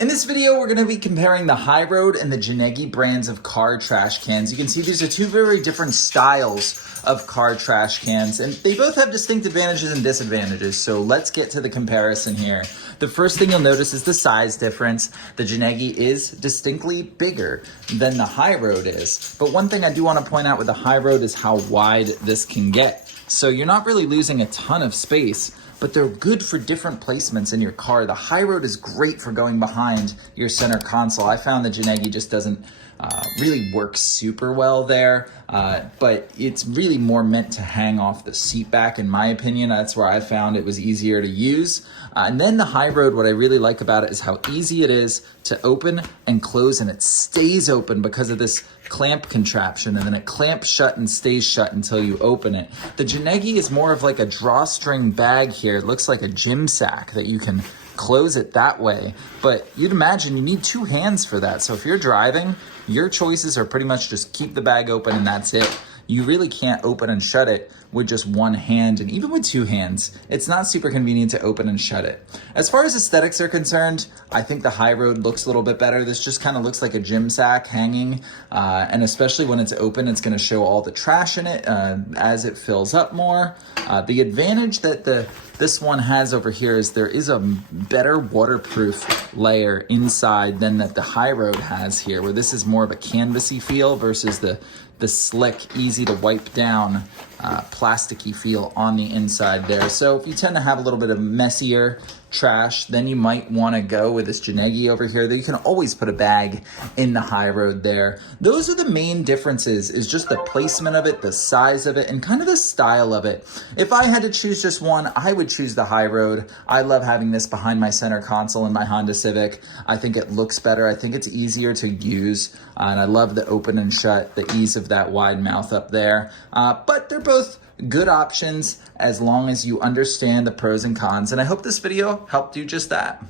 In this video, we're going to be comparing the High Road and the GNEGNI brands of car trash cans. You can see these are two very different styles of car trash cans, and they both have distinct advantages and disadvantages. So let's get to the comparison here. The first thing you'll notice is the size difference. The GNEGNI is distinctly bigger than the High Road is. But one thing I do want to point out with the High Road is how wide this can get. So you're not really losing a ton of space, but they're good for different placements in your car. The High Road is great for going behind your center console. I found the GNEGNI just doesn't really work super well there, but it's really more meant to hang off the seat back, in my opinion. That's where I found it was easier to use. And then the High Road, what I really like about it is how easy it is to open and close, and it stays open because of this clamp contraption, and then it clamps shut and stays shut until you open it. The GNEGNI is more of like a drawstring bag here. It looks like a gym sack that you can close it that way, but you'd imagine you need two hands for that. So if you're driving, your choices are pretty much just keep the bag open and that's it. You really can't open and shut it with just one hand, and even with two hands, it's not super convenient to open and shut it. As far as aesthetics are concerned, I think the High Road looks a little bit better. This just kind of looks like a gym sack hanging, and especially when it's open, it's gonna show all the trash in it as it fills up more. The advantage that this one has over here is there is a better waterproof layer inside than that the High Road has here, where this is more of a canvasy feel versus the slick, easy to wipe down, plasticky feel on the inside there. So if you tend to have a little bit of messier trash, then you might want to go with this GNEGNI over here. You can always put a bag in the High Road there. Those are the main differences, is just the placement of it, the size of it, and kind of the style of it. If I had to choose just one, I would choose the High Road. I love having this behind my center console in my Honda Civic. I think it looks better. I think it's easier to use, and I love the open and shut, the ease of that wide mouth up there. But they're both good options as long as you understand the pros and cons, and I hope this video helped do just that.